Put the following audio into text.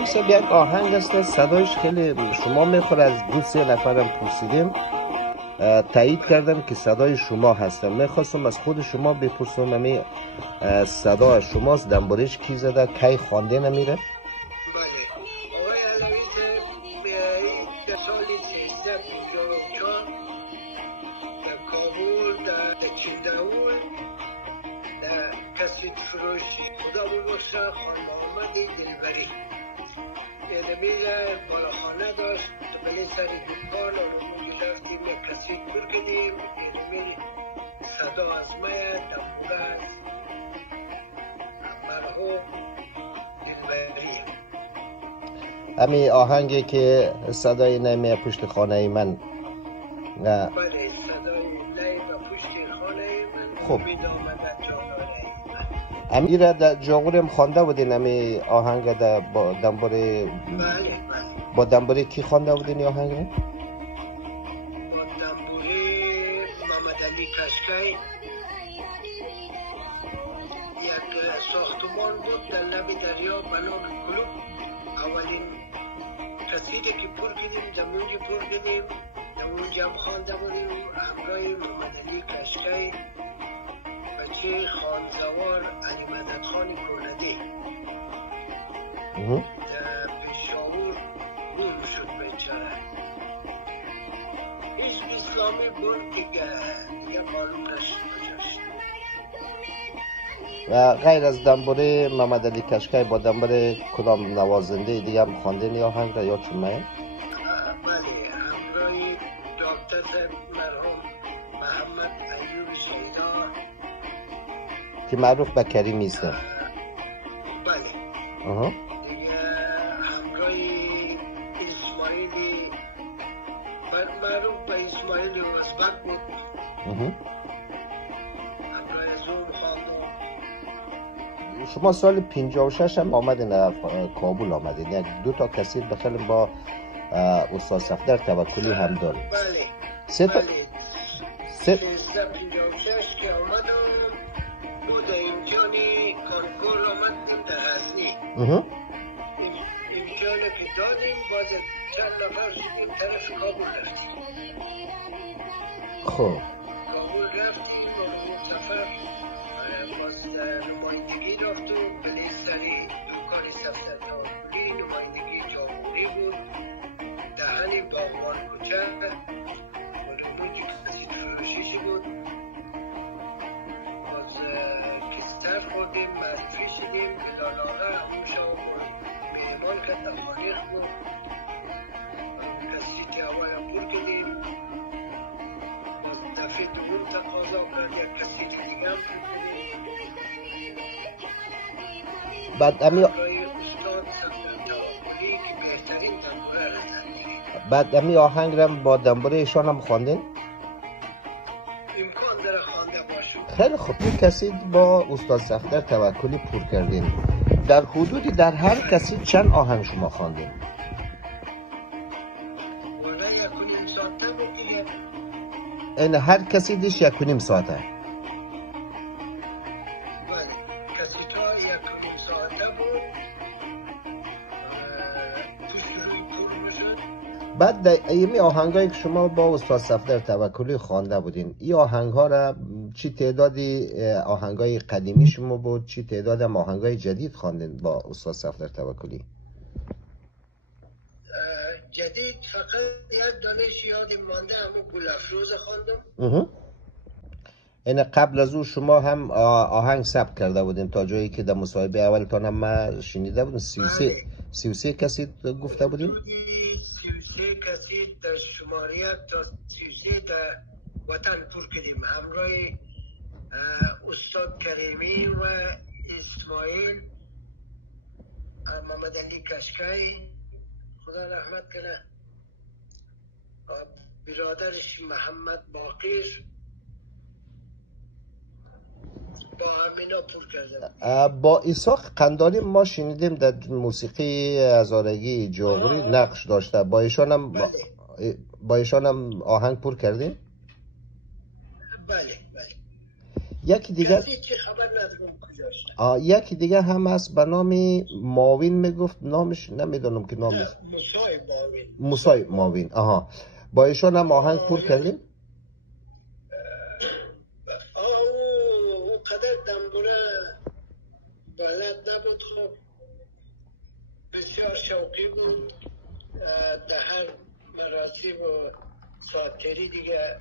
معلم صاحب یک آهنگ است صدایش خیلی شما میخوره. از دو سه نفرم پرسیدیم تایید کردم که صدای شما هستم. میخواستم از خود شما بپرسم امی صدا شماست، دنبالش کی زده، کی خوانده نمیره؟ بله آقای علوی در سال 1354 در کابل در چنداول در کسید فروشی خدا ببخشه خان محمد دلبری میره بالاخانه داشت تو بلی سر دکان آنمونجی رفتیم یک کسید پر کردیم میری صدا از مایه دنبوله از مرحوم دلبری. امی آهنگی که صدای نمی پشت خانه من بله صدای نی و پشت خانه من خوب. میدامد در جانانه من. امی را در جاغورم خوانده بودین امی آهنگ در با دنبال بله با دنبال کی خوانده بودین این آهنگ را؟ با دنبوله محمد علی کشکی یک ساختمان بود در لب دریا بنام کلوب. اولین قصیده که پر کردیم دمونجی پر کردیم دمونجی هم خوانده بودیم همراه محمد علی کشکی بچه خانزوار علی مدد خان کولدی در پشاور گم شد بیچاره. هیچ اسلامی بود دیگه معلوم نشد کجاش. و غیر از دنبال محمد علی کشکی با دنبال کدام نوازنده دیگه هم خواندین این آهنگ را یا چون من؟ بله همراه دکتر صاحب مرحوم محمد ایوب شیدا که معروف به کریمی است. بله آها. دیگه همراه اسماعیلی معروف به اسماعیلی ازبک بود همراه زور خواندم. شما سال 56 هم آمدین کابل آمدین، یک دو تا کسید بخیریم با استاد صفدر توکلی هم داریم. بله سه تا بله 1356 که آمدم بود امتحانی کانکور آمدیم در غزنی. امتحانی که دادیم باز چند نفر شدیم طرف کابل رفتیم. خب کابل رفتیم و سفر باز نمایندگی رفتم بلی سری دکان صفدرجانپولی نمایندگی جمهوری بود دهن باغوان کوچه ولمونجی کسی فروشیشی بود. باز کستر خوردیم معرفی شدیم بلال آقا همون شما میهمان که تفاریخ بود کسی اول هم پر کردیم. باز دفعه دوم تقاضا کرد یک کسی دیگه هم پر کردیم. بعد امی برای استاد صفدرجانپولی که بهترین دنبوره را داریم. بعد امی آهنگ را با دنبال ایشان هم خواندین؟ امکان داره خوانده باشم. خیلی خوب. یک کسید با استاد صفدر توکلی پر کردین. در حدودی در هر کسید چند آهنگ شما خواندین؟ والا 1.5 ساعته بود دیگه. این هر کسیدش 1.5 ساعته. بله کسی تا 1.5 ساعته بود پشت روی پر میشد. بعد ایمی آهنگایی که شما با استاد صفدر توکلی خوانده بودین، این آهنگ ها را چی تعدادی آهنگای قدیمی شما بود، چی تعداد هم آهنگای جدید خواندین با استاد صفدر توکلی؟ جدید فقط یک دانش یادم مانده همون گل افروز خواندم. این قبل از او شما هم آهنگ ثبت کرده بودین تا جایی که در مصاحبه اولتان هم من شنیده بودم 33 کسی گفته بودین؟ 33 کسی در شماره 1 تا 33 در وطن پر کردیم همراه استاد کریمی و اسماعیل محمد علی کشکی خدا رحمت کنه برادرش محمد باقر با همینا پر کردن. با ایساق قنداری ما شنیدیم در موسیقی هزارگی جاغوری نقش داشته، با ایشان هم آهنگ پر کردیم؟ بله یکی دیگر کسی چی خبر نداره. کجاست. یکی دیگه هم هست به نام ماوین میگفت، نامش نمیدونم که نامش موسای ماوین. با ایشان هم آهنگ پر کردیم. او قدر دنبوره بلد نبود، خب بسیار شوقی بود، در هر مراسم و ساعتری دیگه